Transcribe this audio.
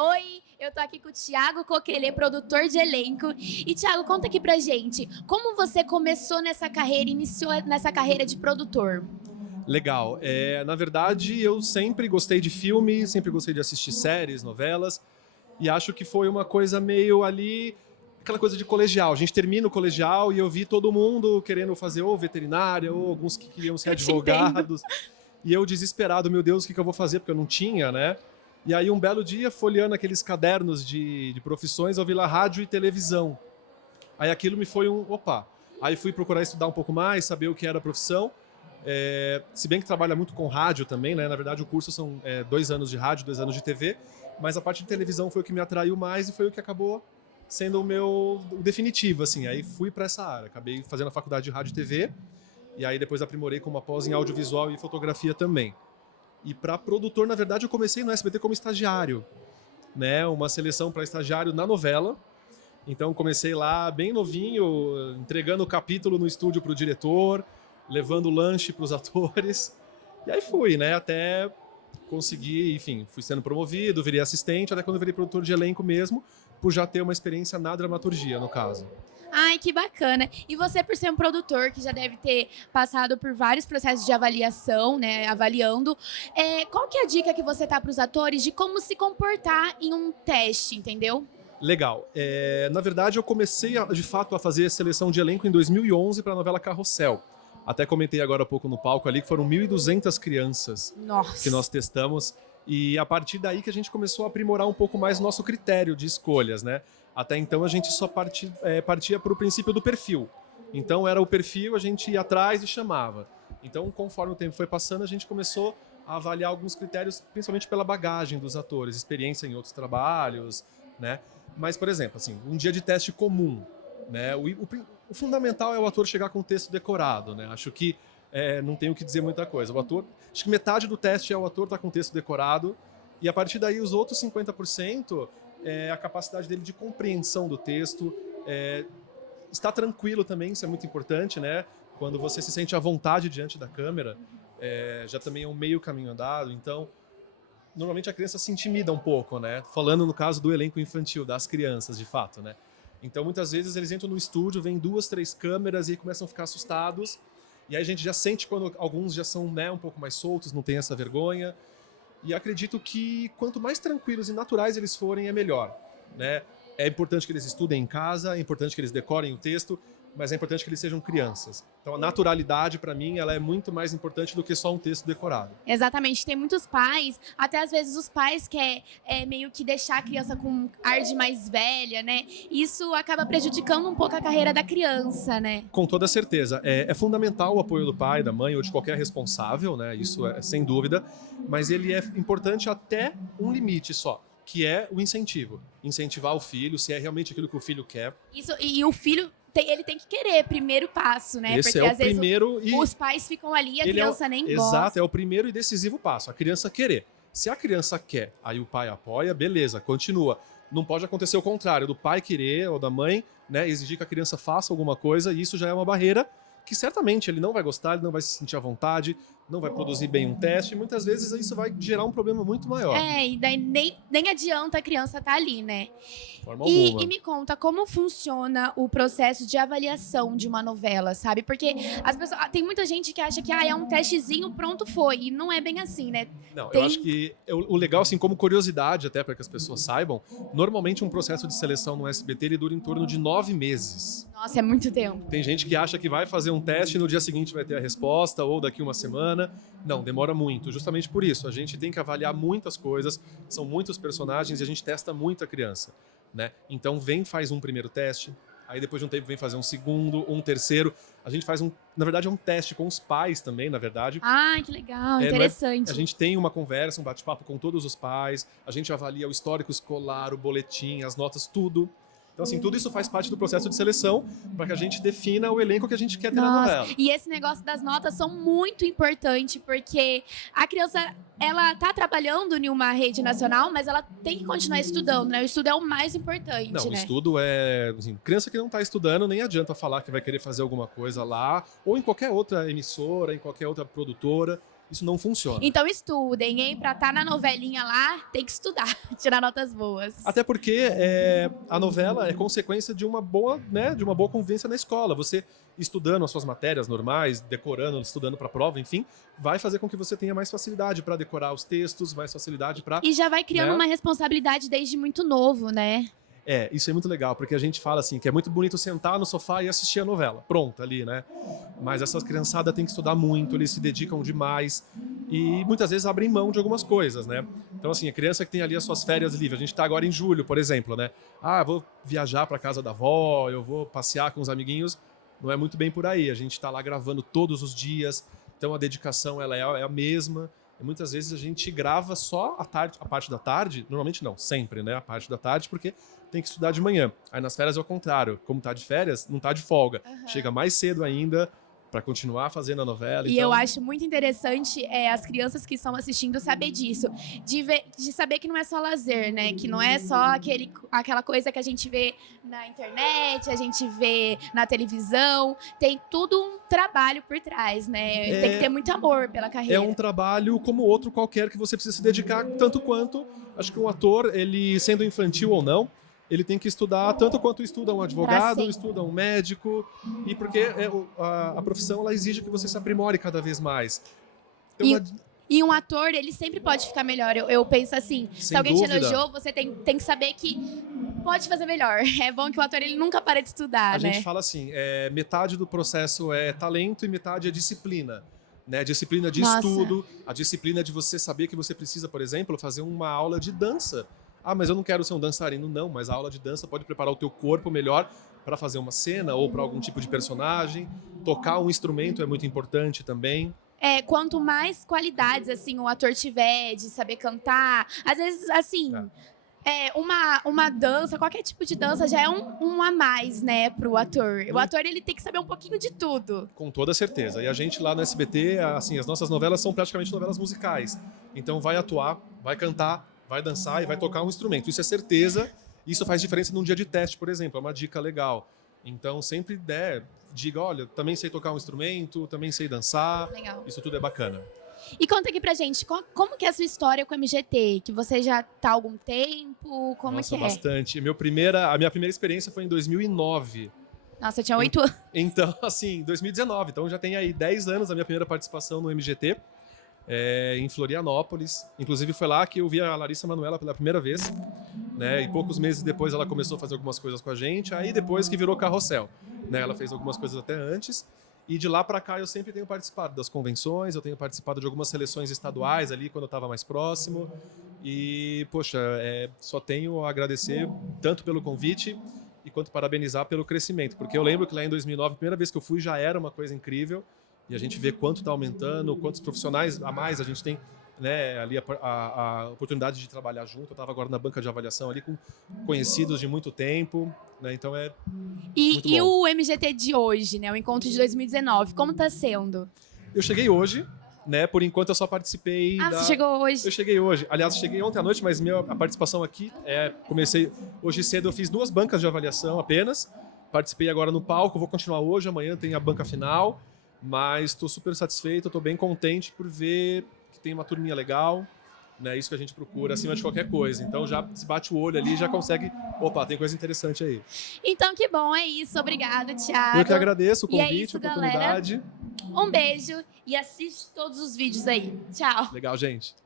Oi, eu tô aqui com o Thiago Coquelê, produtor de elenco. E Thiago, conta aqui pra gente, como você começou nessa carreira, iniciou nessa carreira de produtor? Legal. Na verdade, eu sempre gostei de filme, sempre gostei de assistir séries, novelas, e acho que foi uma coisa meio ali, aquela coisa de colegial. A gente termina o colegial e eu vi todo mundo querendo fazer ou veterinária, ou alguns que queriam ser Eu te entendo. advogados. E eu desesperado, meu Deus, o que eu vou fazer? Porque eu não tinha, né? E aí um belo dia, folheando aqueles cadernos de profissões, eu vi lá rádio e televisão. Aí aquilo me foi opa. Aí fui procurar estudar um pouco mais, saber o que era a profissão. Se bem que trabalha muito com rádio também, né? Na verdade, o curso são 2 anos de rádio, 2 anos de TV, mas a parte de televisão foi o que me atraiu mais e foi o que acabou sendo o definitivo, assim. Aí fui para essa área, acabei fazendo a faculdade de rádio e TV, e aí depois aprimorei com uma pós em audiovisual e fotografia também. E para produtor, na verdade, eu comecei no SBT como estagiário, né? Uma seleção para estagiário na novela. Então comecei lá bem novinho, entregando o capítulo no estúdio para o diretor, levando lanche para os atores. E aí fui, né? Até conseguir, enfim, fui sendo promovido, virei assistente, até quando eu virei produtor de elenco mesmo, por já ter uma experiência na dramaturgia, no caso. Ai, que bacana. E você, por ser um produtor que já deve ter passado por vários processos de avaliação, né, avaliando, qual que é a dica que você tá para os atores de como se comportar em um teste, entendeu? Legal. Na verdade, eu comecei, de fato, a fazer seleção de elenco em 2011 para a novela Carrossel. Até comentei agora há pouco no palco ali que foram 1.200 crianças que nós Nossa. testamos. E a partir daí que a gente começou a aprimorar um pouco mais nosso critério de escolhas, né? Até então a gente só partia para o princípio do perfil. Então era o perfil, a gente ia atrás e chamava. Então, conforme o tempo foi passando, a gente começou a avaliar alguns critérios, principalmente pela bagagem dos atores, experiência em outros trabalhos, né? Mas, por exemplo, assim, um dia de teste comum, né? O fundamental é o ator chegar com o texto decorado, né? Acho que não tenho o que dizer muita coisa. O ator, acho que metade do teste é o ator estar com o texto decorado, e a partir daí os outros 50% é a capacidade dele de compreensão do texto, estar tranquilo também, isso é muito importante, né? Quando você se sente à vontade diante da câmera, já também é um meio caminho andado, então normalmente a criança se intimida um pouco, né? Falando no caso do elenco infantil, das crianças, de fato, né? Então muitas vezes eles entram no estúdio, vêm 2, 3 câmeras e aí começam a ficar assustados. E aí a gente já sente quando alguns já são, né, um pouco mais soltos, não tem essa vergonha. E acredito que quanto mais tranquilos e naturais eles forem, é melhor, né? É importante que eles estudem em casa, é importante que eles decorem o texto, mas é importante que eles sejam crianças. Então a naturalidade, para mim, ela é muito mais importante do que só um texto decorado. Exatamente, tem muitos pais, até às vezes os pais querem meio que deixar a criança com ar de mais velha, né? Isso acaba prejudicando um pouco a carreira da criança, né? Com toda certeza. É fundamental o apoio do pai, da mãe ou de qualquer responsável, né? Isso é sem dúvida, mas ele é importante até um limite só, que é o incentivo. Incentivar o filho, se é realmente aquilo que o filho quer. Isso, e o filho ele tem que querer, primeiro passo, né? Esse Porque é o às vezes primeiro e os pais ficam ali e a ele criança nem exato, gosta. é o primeiro e decisivo passo, a criança querer. Se a criança quer, aí o pai apoia, beleza, continua. Não pode acontecer o contrário, do pai querer ou da mãe, né, exigir que a criança faça alguma coisa, e isso já é uma barreira que certamente ele não vai gostar, ele não vai se sentir à vontade, não vai produzir bem um teste, e muitas vezes isso vai gerar um problema muito maior. E daí nem adianta a criança estar ali, né? De forma E alguma. me conta como funciona o processo de avaliação de uma novela, sabe? Porque as pessoas, tem muita gente que acha que é um testezinho, pronto, foi. E não é bem assim, né? Não, eu acho Tem. que o legal, assim, como curiosidade, até para que as pessoas saibam, normalmente um processo de seleção no SBT ele dura em torno de 9 meses. Nossa, é muito tempo. Tem gente que acha que vai fazer um teste e no dia seguinte vai ter a resposta, ou daqui uma semana. Não, demora muito. Justamente por isso, a gente tem que avaliar muitas coisas, são muitos personagens e a gente testa muito a criança, né? Então faz um primeiro teste, aí depois de um tempo vem fazer um segundo, um terceiro. A gente faz na verdade é um teste com os pais também, na verdade. Ai, que legal, interessante. A gente tem uma conversa, um bate-papo com todos os pais, a gente avalia o histórico escolar, o boletim, as notas, tudo. Então, assim, tudo isso faz parte do processo de seleção para que a gente defina o elenco que a gente quer ter na novela. E esse negócio das notas são muito importante, porque a criança, ela tá trabalhando em uma rede nacional, mas ela tem que continuar estudando, né? O estudo é o mais importante, Não, né? o estudo é... Assim, criança que não está estudando, nem adianta falar que vai querer fazer alguma coisa lá, ou em qualquer outra emissora, em qualquer outra produtora. Isso não funciona. Então estudem, hein? Pra estar na novelinha lá, tem que estudar, tirar notas boas. Até porque a novela é consequência de uma boa, né, de uma boa convivência na escola. Você estudando as suas matérias normais, decorando, estudando para a prova, enfim, vai fazer com que você tenha mais facilidade para decorar os textos, mais facilidade para... E já vai criando, né, uma responsabilidade desde muito novo, né? Isso é muito legal, porque a gente fala assim, que é muito bonito sentar no sofá e assistir a novela. Pronto, ali, né? Mas essas criançadas têm que estudar muito, eles se dedicam demais e muitas vezes abrem mão de algumas coisas, né? Então, assim, a criança que tem ali as suas férias livres, a gente tá agora em julho, por exemplo, né? Ah, vou viajar para casa da avó, eu vou passear com os amiguinhos. Não é muito bem por aí. A gente tá lá gravando todos os dias, então a dedicação ela é a mesma. E muitas vezes a gente grava só a parte da tarde, normalmente não, sempre, né? A parte da tarde, porque tem que estudar de manhã. Aí nas férias é o contrário. Como tá de férias, não tá de folga. Chega mais cedo ainda para continuar fazendo a novela. E eu acho muito interessante as crianças que estão assistindo saber disso. De saber que não é só lazer, né? Que não é só aquela coisa que a gente vê na internet, a gente vê na televisão. Tem tudo um trabalho por trás, né? Tem que ter muito amor pela carreira. É um trabalho como outro qualquer que você precisa se dedicar tanto quanto, acho que um ator, ele sendo infantil ou não, ele tem que estudar tanto quanto estuda um advogado, estuda um médico, e porque a profissão ela exige que você se aprimore cada vez mais. E um ator, ele sempre pode ficar melhor. Eu penso assim, se alguém te elogiou, você tem que saber que pode fazer melhor. É bom que o ator ele nunca para de estudar, né? A gente fala assim, metade do processo é talento e metade é disciplina. Né? Disciplina de estudo, a disciplina de você saber que você precisa, por exemplo, fazer uma aula de dança. Ah, mas eu não quero ser um dançarino. Não, mas a aula de dança pode preparar o teu corpo melhor para fazer uma cena ou para algum tipo de personagem. Tocar um instrumento é muito importante também. Quanto mais qualidades, assim, o ator tiver de saber cantar, às vezes, assim, uma dança, qualquer tipo de dança já é um a mais, né, pro ator. O ator, ele tem que saber um pouquinho de tudo. Com toda certeza. E a gente lá no SBT, assim, as nossas novelas são praticamente novelas musicais. Então vai atuar, vai cantar, vai dançar e vai tocar um instrumento. Isso é certeza. Isso faz diferença num dia de teste, por exemplo. É uma dica legal. Então, sempre diga, olha, também sei tocar um instrumento, também sei dançar. Legal. Isso tudo é bacana. E conta aqui pra gente, como que é a sua história com o MGT? Que você já tá há algum tempo? Nossa, bastante. A minha primeira experiência foi em 2009. Nossa, eu tinha 8 anos. Então, assim, 2019. Então, já tem aí 10 anos a minha primeira participação no MGT. Em Florianópolis. Inclusive foi lá que eu vi a Larissa Manoela pela primeira vez, né? E poucos meses depois ela começou a fazer algumas coisas com a gente, aí depois que virou Carrossel, né? Ela fez algumas coisas até antes, e de lá para cá eu sempre tenho participado das convenções, eu tenho participado de algumas seleções estaduais ali quando eu estava mais próximo, e poxa, só tenho a agradecer tanto pelo convite e quanto parabenizar pelo crescimento, porque eu lembro que lá em 2009, a primeira vez que eu fui já era uma coisa incrível. E a gente vê quanto está aumentando, quantos profissionais a mais a gente tem, né, ali a oportunidade de trabalhar junto. Eu estava agora na banca de avaliação ali com conhecidos de muito tempo, né, então muito bom. E o MGT de hoje, né, o encontro de 2019, como está sendo? Eu cheguei hoje, né, por enquanto eu só participei você chegou hoje? Eu cheguei hoje. Aliás, cheguei ontem à noite, mas a participação aqui, comecei hoje cedo, eu fiz 2 bancas de avaliação apenas. Participei agora no palco, vou continuar hoje, amanhã tem a banca final. Mas estou super satisfeito, estou bem contente por ver que tem uma turminha legal, né? Isso que a gente procura acima de qualquer coisa. Então já se bate o olho ali e já consegue, opa, tem coisa interessante aí. Então que bom, é isso. Obrigada, Thiago. Eu que agradeço o convite, isso, a oportunidade. Galera. Um beijo e assiste todos os vídeos aí. Tchau. Legal, gente.